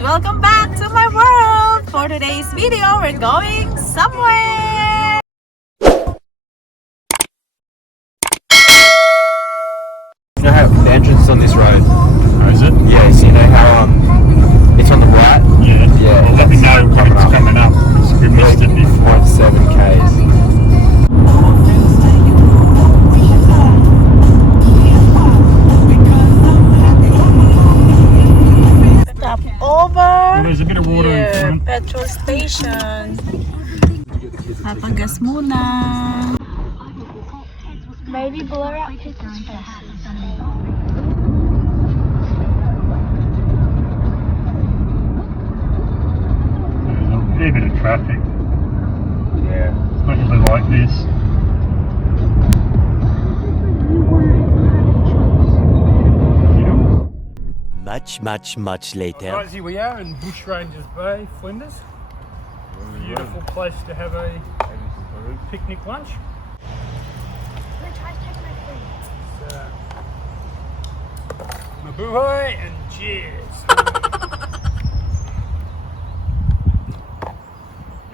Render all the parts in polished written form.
Welcome back to my world! For today's video, we're going somewhere! You know how the entrance is on this road? Oh, is it? Yeah, so you know how it's on the right? Yeah. Yeah. Well, let me know when it's coming up, because we missed it before. 0.7 Ks. Stop over Well, there's a bit of water in here, front. petrol station. Papagas muna. Maybe blur out people's faces. There's a fair bit of traffic. Yeah. It's not usually like this. Much later. Right, here we are in Bushrangers Bay, Flinders. Beautiful place to have a picnic lunch. Mabuhay and cheers.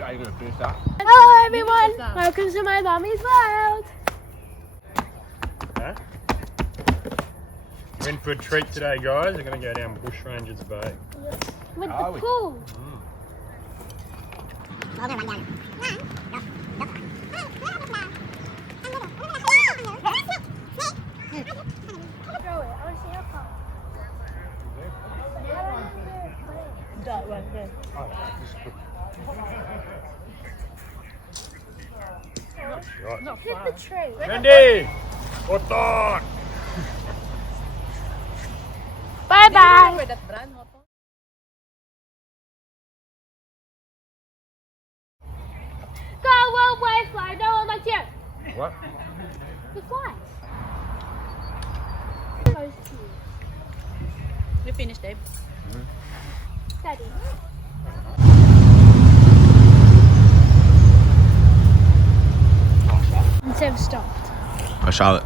Are you going to finish that? Hello everyone, welcome to my mommy's world. Huh? We're in for a treat today, guys. We're going to go down Bushrangers Bay. With Are the we? pool. That one there. Hit the tree. Randy! What's on? Bye bye. Go away, fly. No one likes you. What? The flies. You finished, Dave? Daddy. Instead of stopped. Oh, Charlotte.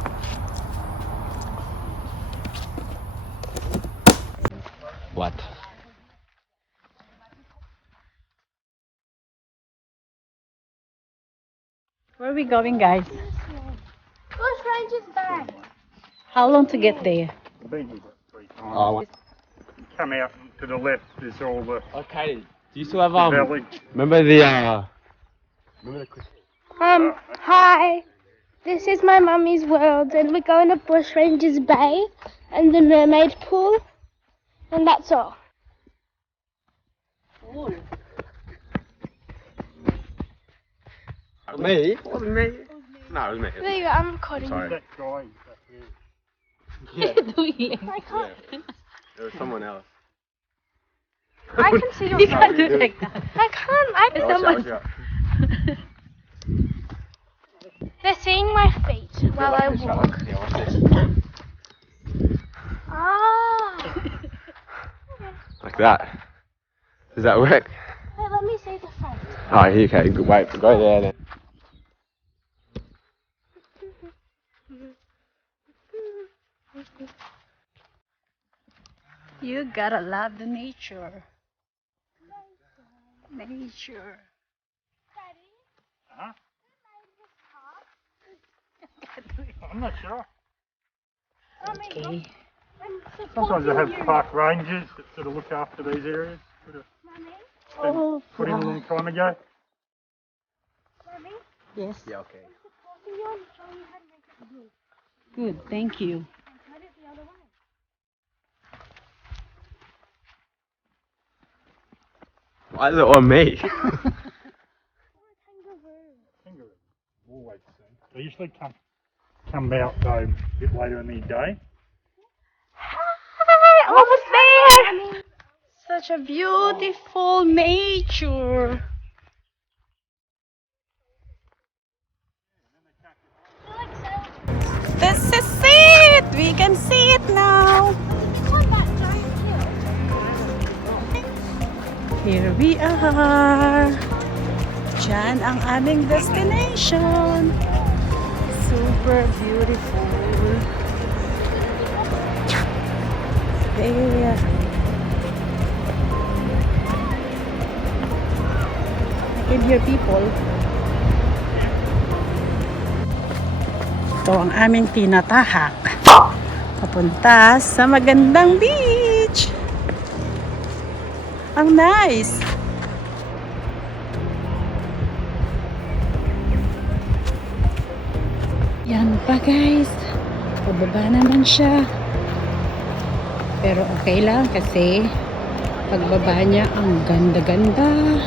What? Where are we going, guys? Bushrangers Bay. How long to get there? I've been here 3 times. Oh, Come out to the left, there's all the okay. Do you still have, valley. remember the Christmas? Hi. This is my mummy's world, and we're going to Bushrangers Bay and the mermaid pool, and that's all. Me? It wasn't me. No, it was me. There you go, I'm recording. Sorry. That guy up there. I can't. There was someone else. I can see your You can't face. do it like that. I can't. I Oh, someone. shout. They're seeing my feet while I Watch this, walk. Charlotte. Yeah, watch this. Ah. Like that. Does that work? Wait, let me see the front. Oh, okay. Good. Wait. Go there then. You gotta love the nature. Nature. Huh? I'm not sure. Okay. Sometimes they have park rangers that sort of look after these areas. Oh, Put in a long time ago. yes. Yeah. Okay. Good, thank you. Why is it on me? Kangaroo. Always the same. They usually come out though a bit later in the day. Hi, almost there. Such a beautiful nature. This is it. We can see it now. Here we are. Diyan ang aming destination. Super beautiful. There. can hear people. Ito ang aming tinatahak. Papunta sa magandang beach. Ang nice. Yan pa guys. Pababa naman siya. Pero okay lang kasi pagbaba niya ang ganda-ganda.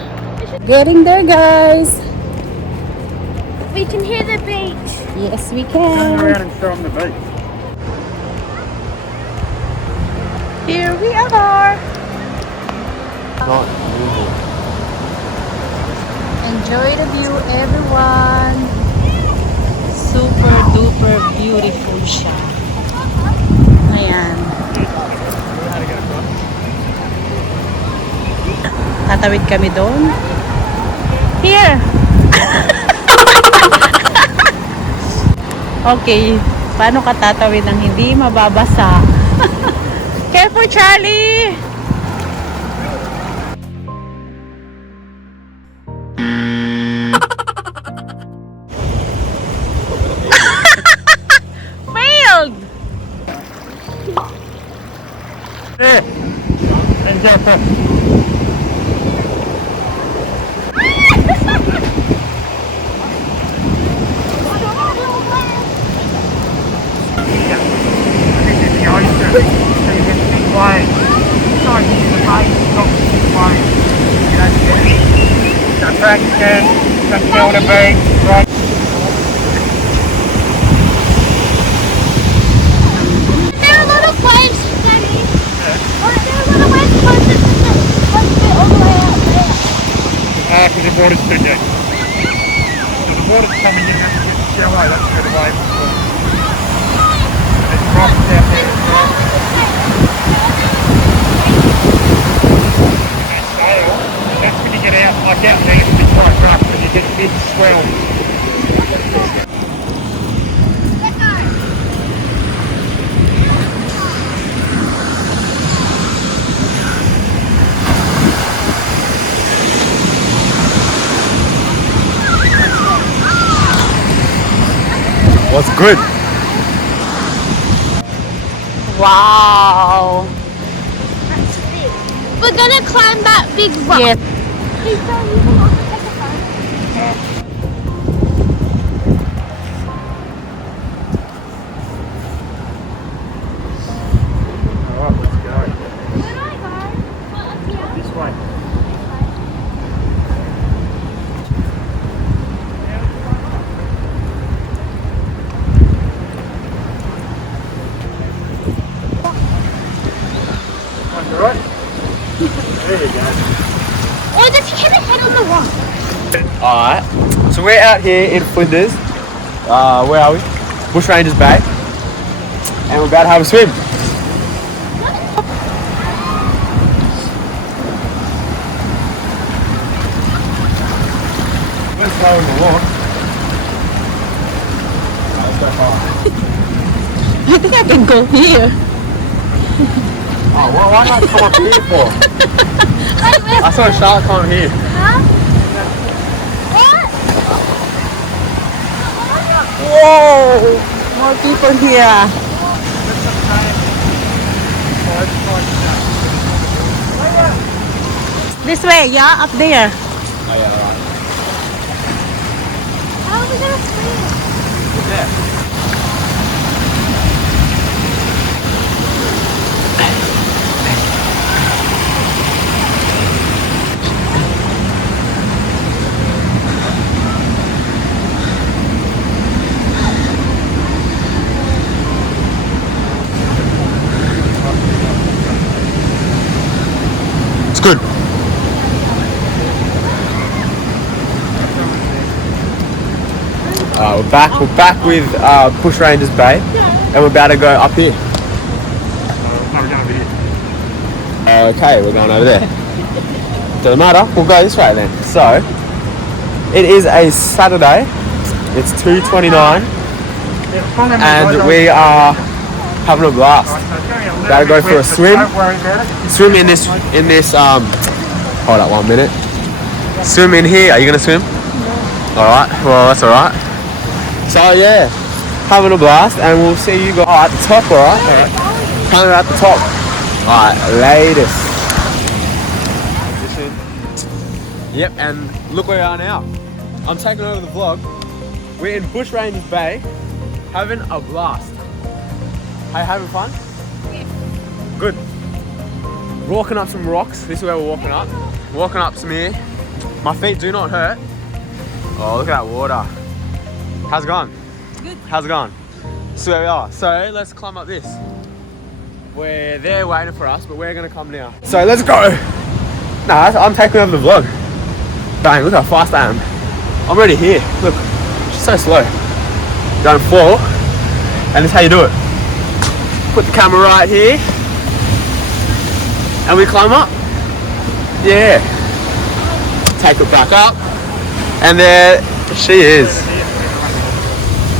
Getting there guys. We can hear the beach. Yes we Turn can. around and show them the beach. Here we are. Not moving. Enjoy the view everyone. Super duper beautiful siya. Ayan. Tatawid kami doon. Here. Okay. Paano ka tatawid ng hindi mababasa? Careful, Charlie! Failed! And careful. Right. There are a lot of waves, Danny. There are a lot of waves closer to the bit all the way out there. Because the water's too deep. So the water's coming in and it's shallow, that's where the waves are. There's rocks out there as well. And sail, that's when you get out, like out there, it's quite rough and you get big swells. What's good? Wow! We're gonna climb that big rock. Yes. Please don't even want to take a photo. Alright, let's go. Where do I go? Well, up here. This way. Alright. There you go. Or does he hit a head on the rock? Alright. So we're out here in Flinders. Where are we? Bushrangers Bay. And we're about to have a swim. Let's go in the water. Let's go far. I think I can go here. Oh, why not come up here for? Wait, wait. I saw a shark come here. Huh? What? Whoa! More people here. This way, yeah? Up there. Oh yeah, alright. How are we gonna swim? Yeah. It's good. We're back with Bushrangers Bay, and we're about to go up here. Okay, we're going over there. Doesn't matter, we'll go this way then. So, it is a Saturday, it's 2:29, and we are having a blast. Gotta go for a swim. Swim in this, hold up 1 minute. Swim in here. Are you gonna swim? No. Alright, well that's alright. So yeah, having a blast, and we'll see you guys at the top, alright? Coming at the top. Alright, latest. Yep, and look where we are now. I'm taking over the vlog. We're in Bush Rangers Bay, having a blast. Hey, having fun? Yeah. Good. Walking up some rocks. This is where we're walking up. Walking up some here. My feet do not hurt. Oh, look at that water. How's it going? Good. How's it going? This is where we are. So let's climb up this. We're there waiting for us, but we're gonna come now. So let's go. Nah, I'm taking over the vlog. Bang, look how fast I am. I'm already here. Look, she's so slow. Don't fall. And this is how you do it. Put the camera right here. And we climb up. Yeah. Take it back up. And there she is.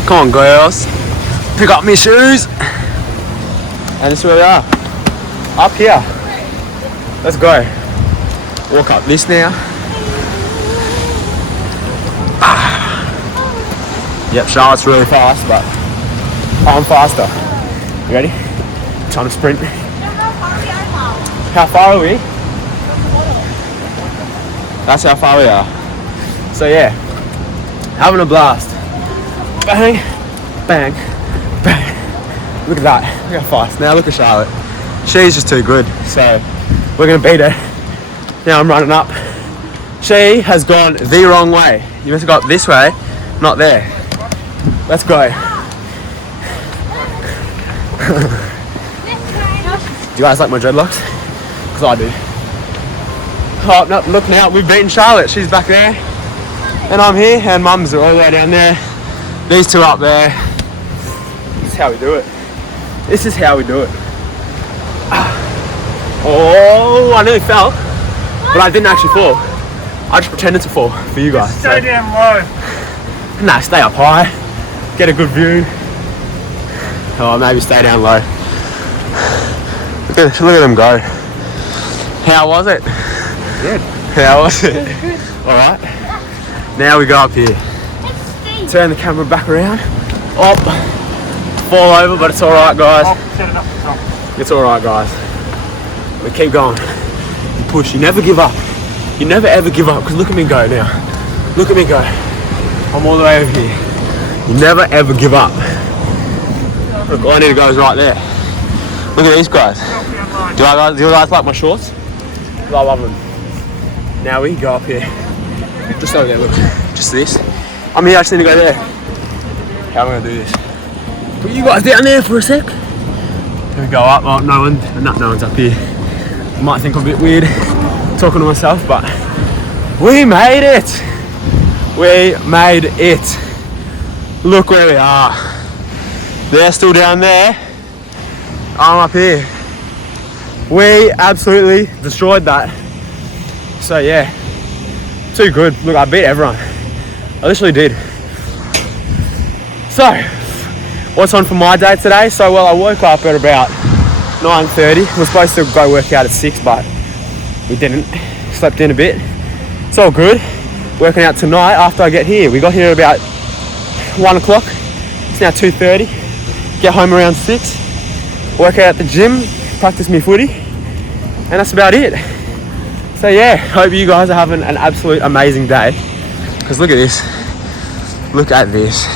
Come on, girls. Pick up my shoes. And this is where we are. Up here. Let's go. Walk up this now. Yep, Charlotte's really fast, but I'm faster. You ready? Time to sprint. How far are we? That's how far we are. So yeah, having a blast. Bang, bang, bang. Look at that, look how fast. Now look at Charlotte. She's just too good, so we're gonna beat her. Now I'm running up. She has gone the wrong way. You must have got this way, not there. Let's go. Do you guys like my dreadlocks? Because I do. Oh, no, look now, we've beaten Charlotte. She's back there. And I'm here, and Mum's all the way down there. These two up there. This is how we do it. This is how we do it. Oh, I nearly fell. But I didn't actually fall. I just pretended to fall for you guys. Stay down low. Nah, stay up high. Get a good view. Oh, maybe stay down low. Look at them go. How was it? Good. How was it? Alright. Now we go up here. Turn the camera back around. Up. Fall over, but it's alright, guys. I'll set it up the top. It's alright, guys. We keep going. You push. You never give up. You never ever give up, because look at me go now. Look at me go. I'm all the way over here. You never ever give up. Look, all I need to go is right there. Look at these guys. Do you guys like my shorts? I love them. Now we go up here. Just over there, look. Just this. I'm here, I just need to go there. How am I going to do this? Put you guys down there for a sec. Then we go up. Oh, no one's up here. I might think I'm a bit weird talking to myself, but we made it. We made it. Look where we are. They're still down there. I'm up here. We absolutely destroyed that. So yeah, too good. Look, I beat everyone. I literally did. So, what's on for my day today? So, well, I woke up at about 9:30. We're supposed to go work out at 6, but we didn't. Slept in a bit. It's all good. Working out tonight after I get here. We got here about 1 o'clock. It's now 2:30. Get home around 6. Work out at the gym. Practice me footy. And that's about it. So yeah, hope you guys are having an absolute amazing day. Because look at this. Look at this.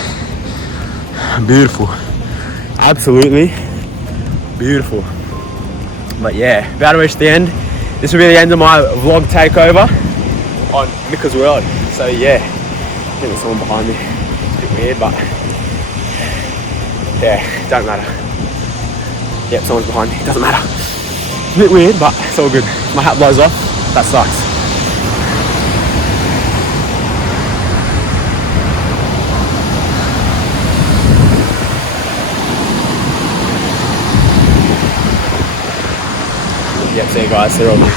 Beautiful. Absolutely beautiful. But yeah, about to reach the end. This will be the end of my vlog takeover on Micas World. So yeah, I think there's someone behind me. It's a bit weird, but yeah, don't matter. Yep, someone's behind me. It doesn't matter. It's a bit weird, but it's all good. My hat blows off. That sucks. Yep, see you guys. They're all good.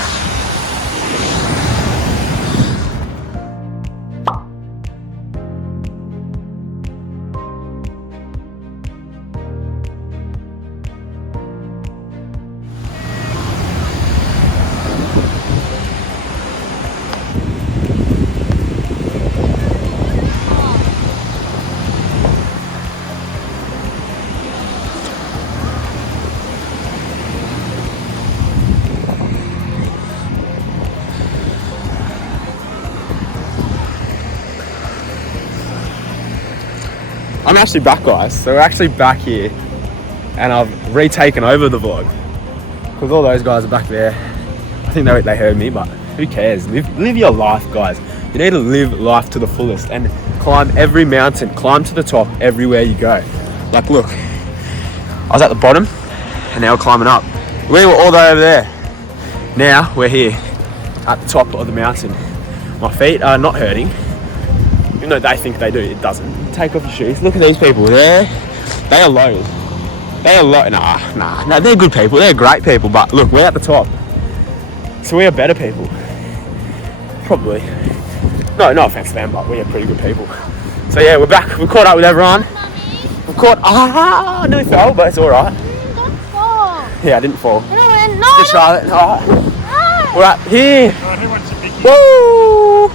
actually back, guys. So we're actually back here, and I've retaken over the vlog because all those guys are back there. I think they heard me, but who cares? Live your life, guys. You need to live life to the fullest and climb every mountain, climb to the top everywhere you go. Like, look, I was at the bottom, and now we're climbing up. We were all the way over there. Now we're here at the top of the mountain. My feet are not hurting. Even though they think they do, it doesn't. Take off your shoes. Look at these people. They are low. They are low. Nah, they're good people. They're great people. But look, we're at the top. So we are better people. Probably. No offense to them, but we are pretty good people. So yeah, we're back. We've caught up with everyone. We've caught. I nearly fell, but it's alright. Don't fall. Yeah, I didn't fall. No. Good, Charlotte. Alright. No. We're up here. Who wants a biggie? Woo!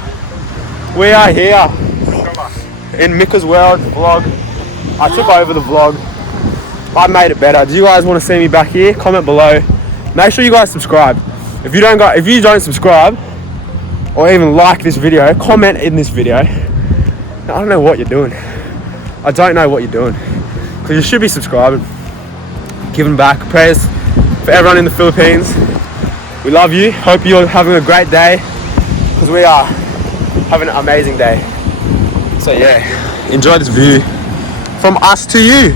We are here Show us. in Micas World vlog. I took over the vlog. I made it better. Do you guys want to see me back here? Comment below. Make sure you guys subscribe. If you don't subscribe or even like this video, comment in this video. I don't know what you're doing. I don't know what you're doing. Because you should be subscribing. Giving back. Prayers for everyone in the Philippines. We love you. Hope you're having a great day. Because we are having an amazing day. So yeah, enjoy this view from us to you.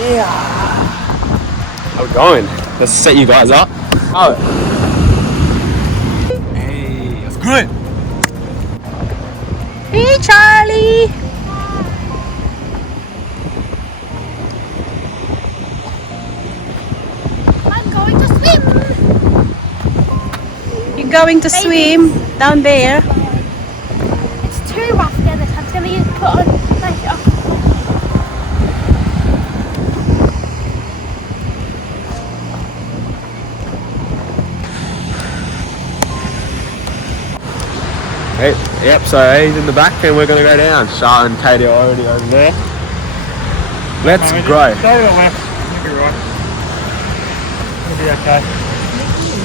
Yeah. How we going? Let's set you guys up. Oh. Hey, that's good. Hey, Charlie. I'm going to swim. You're going to swim down there. It's too rough there this time. It's going to be put on my off. Hey, yep, so he's in the back and we're going to go down. Charlotte and Katie are already over there. Let's go. Stay to the left. You'll be right. You'll be okay.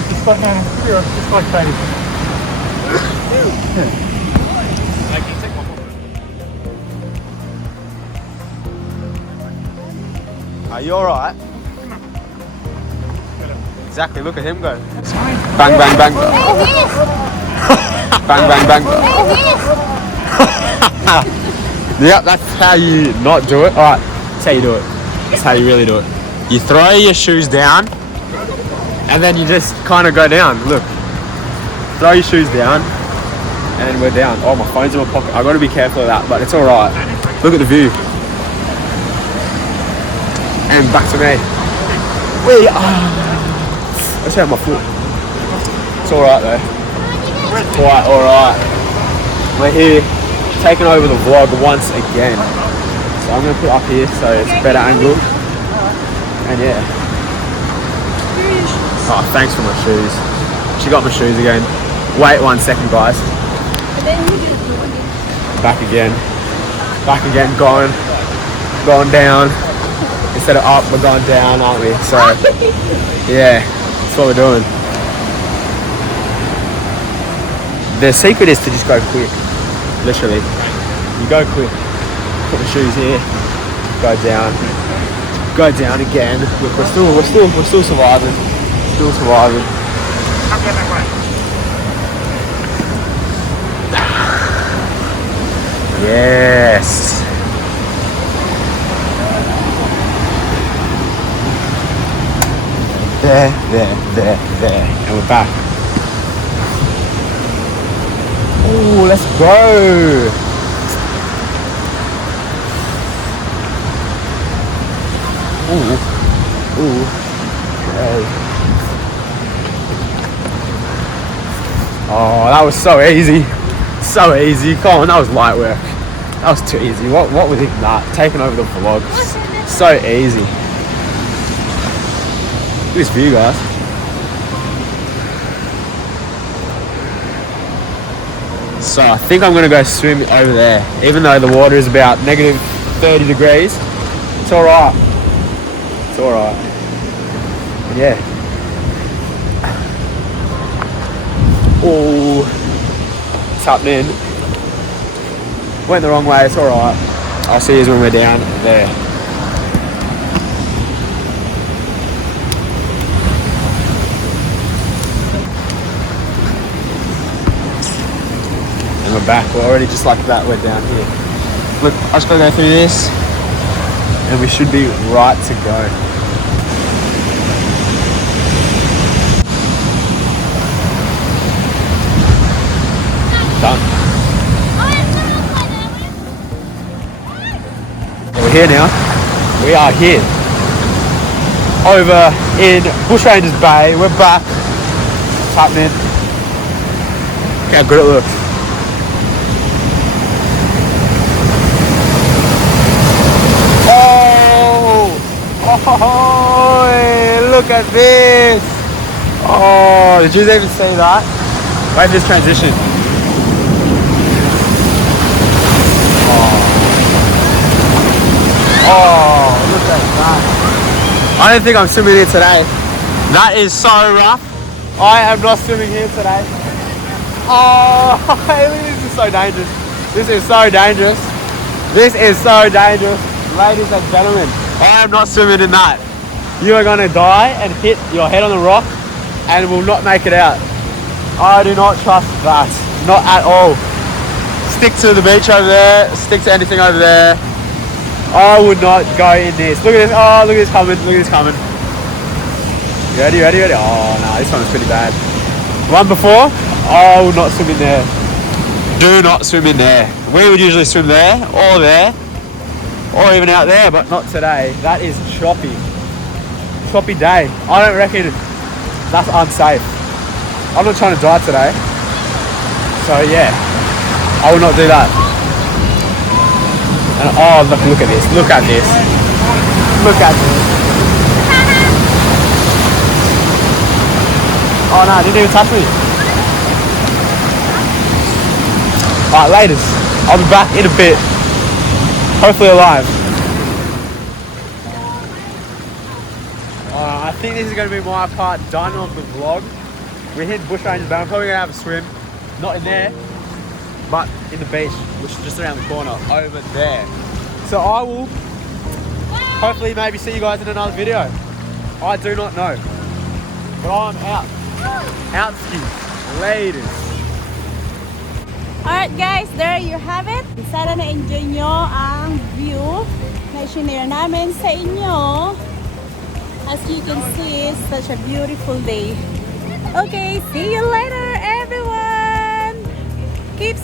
Just like, just like Katie. Are you alright? Exactly, look at him go. Bang, bang, bang. Bang, bang, bang. Yep, that's how you not do it. Alright, that's how you do it. That's how you really do it. You throw your shoes down and then you just kind of go down. Look. Throw your shoes down and then we're down. Oh, my phone's in my pocket. I've got to be careful of that, but it's alright. Look at the view. And back to me. We are. Let's have my foot. It's alright though. Quite alright. We're here taking over the vlog once again. So I'm going to put it up here so it's a better angle. And yeah. Oh, thanks for my shoes. She got my shoes again. Wait 1 second, guys. Back again. Back again, going down. Instead of up, we're going down, aren't we? So, yeah, that's what we're doing. The secret is to just go quick, literally. You go quick, put the shoes here, go down again. Look, we're still surviving, Come down that way. Yes. There, and we're back. Oh, let's go. Ooh. Okay. Oh, that was so easy. So easy. Come on, that was light work. That was too easy. What was it that? Taking over the vlog. So easy. Look at this view, guys. So I think I'm gonna go swim over there, even though the water is about negative 30 degrees. It's alright. It's alright. Yeah. Oh. what's happening. Went the wrong way, it's alright. I'll see you when we're down there. And we're back. We're already just like that, we're down here. Look, I just gotta go through this and we should be right to go. Done. We're here now. We are here. Over in Bushrangers Bay. We're back. What's happening? Look how good it looks. Oh, look at this. Oh, did you even see that? Wait for this transition. Oh, look at that. I don't think I'm swimming here today. That is so rough. I am not swimming here today. Oh, this is so dangerous. This is so dangerous. This is so dangerous. Ladies and gentlemen, I am not swimming in that. You are going to die and hit your head on the rock and will not make it out. I do not trust that. Not at all. Stick to the beach over there. Stick to anything over there. I would not go in this. Look at this. Oh, look at this coming. Look at this coming. Ready, ready, ready. Oh, no, this one's pretty bad. One before, I would not swim in there. Do not swim in there. We would usually swim there, or even out there, but not today. That is choppy. Choppy day. I don't reckon that's unsafe. I'm not trying to die today. So yeah, I will not do that. And oh, look at this. Look at this. Look at this. Oh no, it didn't even touch me. Alright, laters. I'll be back in a bit. Hopefully alive. I think this is going to be my part done of the vlog. We're hitting Bushrangers Bay. I'm probably going to have a swim. Not in there, but in the beach, which is just around the corner over there. So I will hopefully maybe see you guys in another video. I do not know. But I'm out. Out ski. Ladies. Alright guys, there you have it. Sana na-enjoy nyo ang view na sinare namin sa inyo. As you can see, it's such a beautiful day. Okay, see you later everyone. Keep